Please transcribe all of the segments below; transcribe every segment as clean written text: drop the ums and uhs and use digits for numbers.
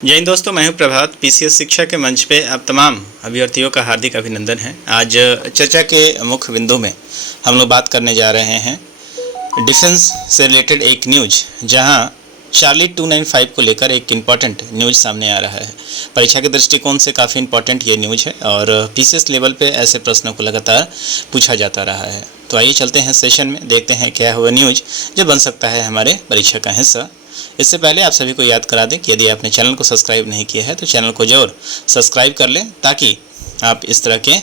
जय हिंद दोस्तों, मैं हूं प्रभात। पीसीएस शिक्षा के मंच पे आप तमाम अभ्यर्थियों का हार्दिक अभिनंदन है। आज चर्चा के मुख्य बिंदु में हम लोग बात करने जा रहे हैं डिफेंस से रिलेटेड एक न्यूज, जहां चार्ली 295 को लेकर एक इम्पॉर्टेंट न्यूज सामने आ रहा है। परीक्षा के दृष्टिकोण से काफ़ी इम्पॉर्टेंट ये न्यूज है और पीसीएस लेवल पे ऐसे प्रश्नों को लगातार पूछा जाता रहा है। तो आइए चलते हैं सेशन में, देखते हैं क्या हुआ न्यूज जो बन सकता है हमारे परीक्षा का हिस्सा। इससे पहले आप सभी को याद करा दें कि यदि आपने चैनल को सब्सक्राइब नहीं किया है तो चैनल को जरूर सब्सक्राइब कर लें, ताकि आप इस तरह के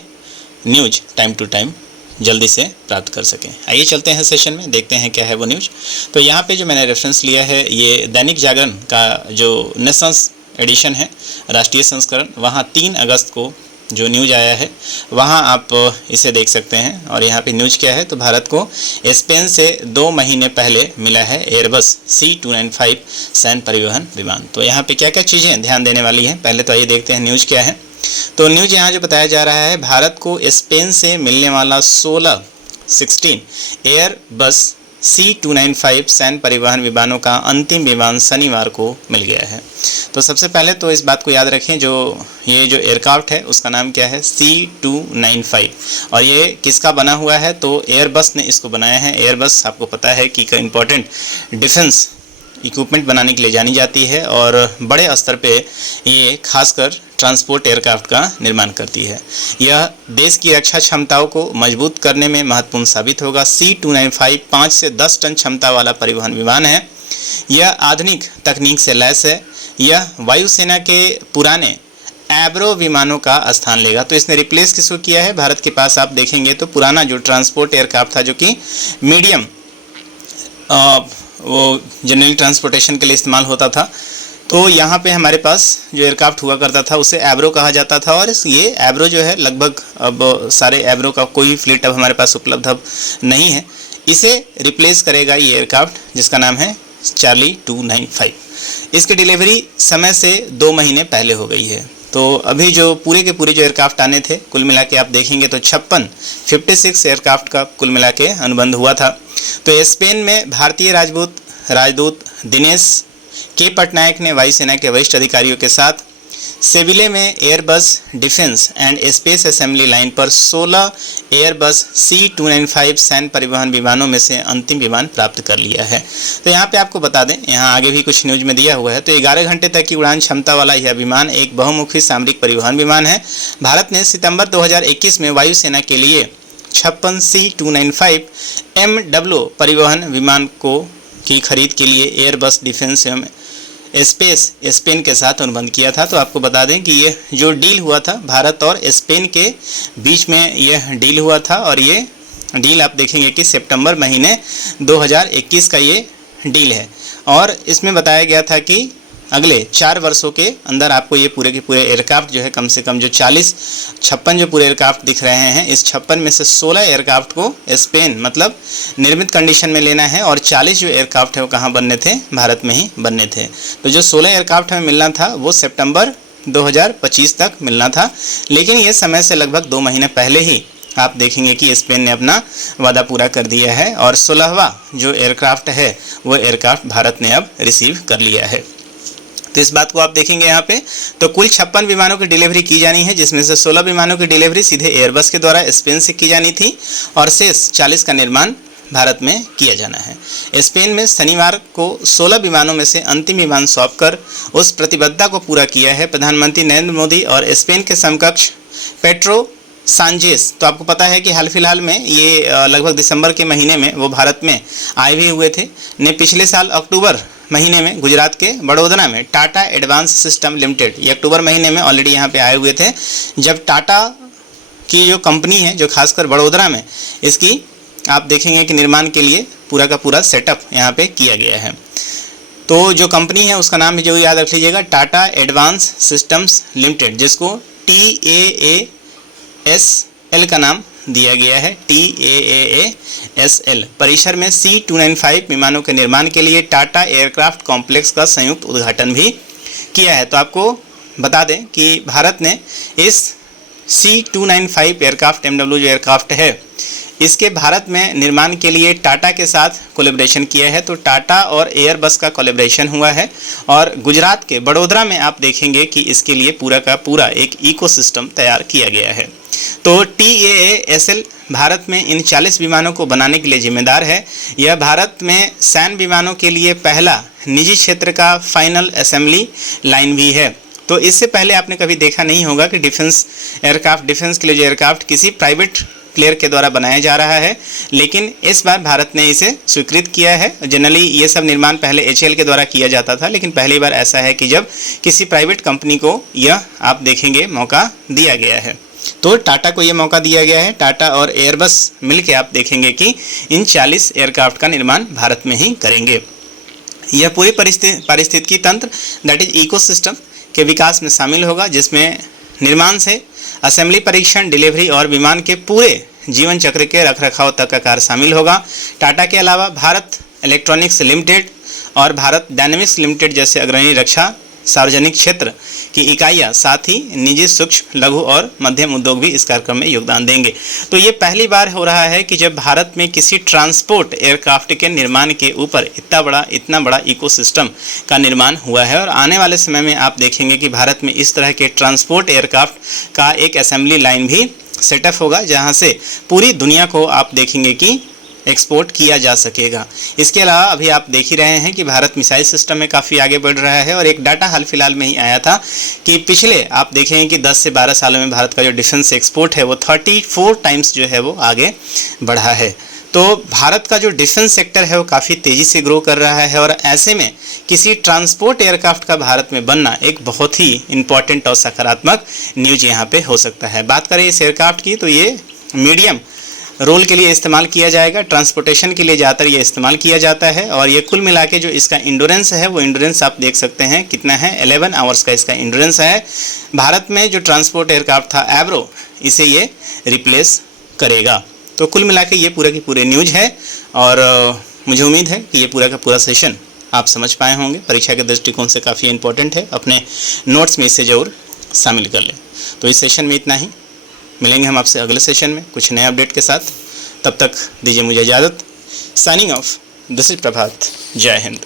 न्यूज टाइम टू टाइम जल्दी से प्राप्त कर सकें। आइए चलते हैं सेशन में, देखते हैं क्या है वो न्यूज। तो यहाँ पे जो मैंने रेफरेंस लिया है, ये दैनिक जागरण का जो नेशंस एडिशन है, राष्ट्रीय संस्करण, वहाँ 3 अगस्त को जो न्यूज आया है वहाँ आप इसे देख सकते हैं। और यहाँ पे न्यूज क्या है, तो भारत को स्पेन से 2 महीने पहले मिला है एयरबस C295 सैन्य परिवहन विमान। तो यहाँ पे क्या क्या चीज़ें ध्यान देने वाली हैं, पहले तो आइए देखते हैं न्यूज क्या है। तो न्यूज यहाँ जो बताया जा रहा है, भारत को स्पेन से मिलने वाला 16 एयरबस C295 सैन्य परिवहन विमानों का अंतिम विमान शनिवार को मिल गया है। तो सबसे पहले तो इस बात को याद रखें, जो एयरक्राफ्ट है उसका नाम क्या है, C295। और ये किसका बना हुआ है, तो एयरबस ने इसको बनाया है। एयरबस आपको पता है कि इम्पोर्टेंट डिफेंस इक्विपमेंट बनाने के लिए जानी जाती है और बड़े स्तर पे ये खासकर ट्रांसपोर्ट एयरक्राफ्ट का निर्माण करती है। यह देश की रक्षा क्षमताओं को मजबूत करने में महत्वपूर्ण साबित होगा। C295 5 से 10 टन क्षमता वाला परिवहन विमान है। यह आधुनिक तकनीक से लैस है। यह वायुसेना के पुराने एब्रो विमानों का स्थान लेगा। तो इसने रिप्लेस किसको किया है, भारत के पास आप देखेंगे तो पुराना जो ट्रांसपोर्ट एयरक्राफ्ट था, जो कि मीडियम वो जनरल ट्रांसपोर्टेशन के लिए इस्तेमाल होता था, तो यहाँ पे हमारे पास जो एयरक्राफ्ट हुआ करता था उसे एब्रो कहा जाता था। और ये एब्रो जो है, लगभग अब सारे एब्रो का कोई फ्लीट अब हमारे पास उपलब्ध अब नहीं है। इसे रिप्लेस करेगा ये एयरक्राफ्ट, जिसका नाम है चार्ली 295। इसकी डिलीवरी समय से 2 महीने पहले हो गई है। तो अभी जो पूरे के पूरे जो एयरक्राफ्ट आने थे, कुल मिला के आप देखेंगे तो 56 एयरक्राफ्ट का कुल मिला के अनुबंध हुआ था। तो स्पेन में भारतीय राजदूत दिनेश के पटनायक ने वायुसेना के वरिष्ठ अधिकारियों के साथ सेविले में Airbus defence and space assembly line पर 16 एयरबस C295 सैन्य परिवहन विमानों में से अंतिम विमान प्राप्त कर लिया है। तो यहाँ पे आपको बता दें, यहाँ आगे भी कुछ न्यूज में दिया हुआ है। तो 11 घंटे तक की उड़ान क्षमता वाला यह विमान एक बहुमुखी सामरिक परिवहन विमान है। भारत ने सितंबर 2021 में वायुसेना के लिए 56 C295 MW परिवहन विमान की खरीद के लिए एयरबस डिफेंस एवं स्पेस स्पेन के साथ अनुबंध किया था। तो आपको बता दें कि ये जो डील हुआ था, भारत और स्पेन के बीच में यह डील हुआ था। और ये डील आप देखेंगे कि सितंबर महीने 2021 का ये डील है। और इसमें बताया गया था कि अगले 4 वर्षों के अंदर आपको ये पूरे के पूरे एयरक्राफ्ट जो है, कम से कम जो 56 जो पूरे एयरक्राफ्ट दिख रहे हैं, इस 56 में से 16 एयरक्राफ्ट को स्पेन मतलब निर्मित कंडीशन में लेना है। और 40 जो एयरक्राफ्ट है वो कहाँ बनने थे, भारत में ही बनने थे। तो जो 16 एयरक्राफ्ट हमें मिलना था वो सितंबर 2025 तक मिलना था, लेकिन ये समय से लगभग 2 महीने पहले ही आप देखेंगे कि स्पेन ने अपना वादा पूरा कर दिया है और 16वां जो एयरक्राफ्ट है वो एयरक्राफ्ट भारत ने अब रिसीव कर लिया है। तो इस बात को आप देखेंगे यहाँ पे। तो कुल 56 विमानों की डिलीवरी की जानी है, जिसमें से 16 विमानों की डिलीवरी सीधे एयरबस के द्वारा स्पेन से की जानी थी और शेष 40 का निर्माण भारत में किया जाना है। स्पेन में शनिवार को 16 विमानों में से अंतिम विमान सौंपकर उस प्रतिबद्धता को पूरा किया है प्रधानमंत्री नरेंद्र मोदी और स्पेन के समकक्ष पेड्रो सांचेज। तो आपको पता है कि हाल फिलहाल में ये लगभग दिसंबर के महीने में वो भारत में आए भी हुए थे। ने पिछले साल अक्टूबर महीने में गुजरात के बड़ोदरा में टाटा एडवांस सिस्टम लिमिटेड, ये अक्टूबर महीने में ऑलरेडी यहाँ पे आए हुए थे, जब टाटा की जो कंपनी है जो खासकर बड़ोदरा में, इसकी आप देखेंगे कि निर्माण के लिए पूरा का पूरा सेटअप यहाँ पे किया गया है। तो जो कंपनी है उसका नाम जो याद रख लीजिएगा, टाटा एडवांस सिस्टम्स लिमिटेड, जिसको TAASL का नाम दिया गया है, TAASL। परिसर में C295 विमानों के निर्माण के लिए टाटा एयरक्राफ्ट कॉम्प्लेक्स का संयुक्त उद्घाटन भी किया है। तो आपको बता दें कि भारत ने इस C295 एयरक्राफ्ट MW जो एयरक्राफ्ट है, इसके भारत में निर्माण के लिए टाटा के साथ कोलैबोरेशन किया है। तो टाटा और एयरबस का कोलैबोरेशन हुआ है और गुजरात के बड़ोदरा में आप देखेंगे कि इसके लिए पूरा का पूरा एक इकोसिस्टम तैयार किया गया है। तो TAASL भारत में इन 40 विमानों को बनाने के लिए जिम्मेदार है। यह भारत में सैन्य विमानों के लिए पहला निजी क्षेत्र का फाइनल असेंबली लाइन भी है। तो इससे पहले आपने कभी देखा नहीं होगा कि डिफेंस के लिए जो एयरक्राफ्ट किसी प्राइवेट प्लेयर के द्वारा बनाया जा रहा है, लेकिन इस बार भारत ने इसे स्वीकृत किया है। जनरली ये सब निर्माण पहले HAL के द्वारा किया जाता था, लेकिन पहली बार ऐसा है कि जब किसी प्राइवेट कंपनी को यह आप देखेंगे मौका दिया गया है। तो टाटा को यह मौका दिया गया है। टाटा और एयरबस मिलकर आप देखेंगे कि इन 40 एयरक्राफ्ट का निर्माण भारत में ही करेंगे। यह पूरी पारिस्थितिकी तंत्र दैट इज इकोसिस्टम के विकास में शामिल होगा, जिसमें निर्माण से असेंबली, परीक्षण, डिलीवरी और विमान के पूरे जीवन चक्र के रखरखाव तक का कार्य शामिल होगा। टाटा के अलावा भारत इलेक्ट्रॉनिक्स लिमिटेड और भारत डायनेमिक्स लिमिटेड जैसे अग्रणी रक्षा सार्वजनिक क्षेत्र की इकाइयां, साथ ही निजी, सूक्ष्म, लघु और मध्यम उद्योग भी इस कार्यक्रम में योगदान देंगे। तो ये पहली बार हो रहा है कि जब भारत में किसी ट्रांसपोर्ट एयरक्राफ्ट के निर्माण के ऊपर इतना बड़ा इकोसिस्टम का निर्माण हुआ है। और आने वाले समय में आप देखेंगे कि भारत में इस तरह के ट्रांसपोर्ट एयरक्राफ्ट का एक असेंबली लाइन भी सेटअप होगा, जहाँ से पूरी दुनिया को आप देखेंगे कि एक्सपोर्ट किया जा सकेगा। इसके अलावा अभी आप देख ही रहे हैं कि भारत मिसाइल सिस्टम में काफ़ी आगे बढ़ रहा है और एक डाटा हाल फिलहाल में ही आया था कि पिछले आप देखेंगे कि 10 से 12 सालों में भारत का जो डिफेंस एक्सपोर्ट है वो 34 टाइम्स जो है वो आगे बढ़ा है। तो भारत का जो डिफेंस सेक्टर है वो काफ़ी तेज़ी से ग्रो कर रहा है और ऐसे में किसी ट्रांसपोर्ट एयरक्राफ्ट का भारत में बनना एक बहुत ही इम्पॉर्टेंट और सकारात्मक न्यूज यहाँ पे हो सकता है। बात करें इस एयरक्राफ्ट की तो ये मीडियम रोल के लिए इस्तेमाल किया जाएगा, ट्रांसपोर्टेशन के लिए ज़्यादातर ये इस्तेमाल किया जाता है। और ये कुल मिला के जो इसका इंडोरेंस है वो इंडोरेंस आप देख सकते हैं कितना है, 11 आवर्स का इसका इंडोरेंस है। भारत में जो ट्रांसपोर्ट एयरक्राफ्ट था एब्रो, इसे ये रिप्लेस करेगा। तो कुल मिला के ये पूरा की पूरे न्यूज है और मुझे उम्मीद है कि ये पूरा का पूरा सेशन आप समझ पाए होंगे। परीक्षा के दृष्टिकोण से काफ़ी इंपॉर्टेंट है, अपने नोट्स में इसे जरूर शामिल कर लें। तो इस सेशन में इतना ही, मिलेंगे हम आपसे अगले सेशन में कुछ नए अपडेट के साथ। तब तक दीजिए मुझे इजाज़त। साइनिंग ऑफ, दिस इज प्रभात। जय हिंद।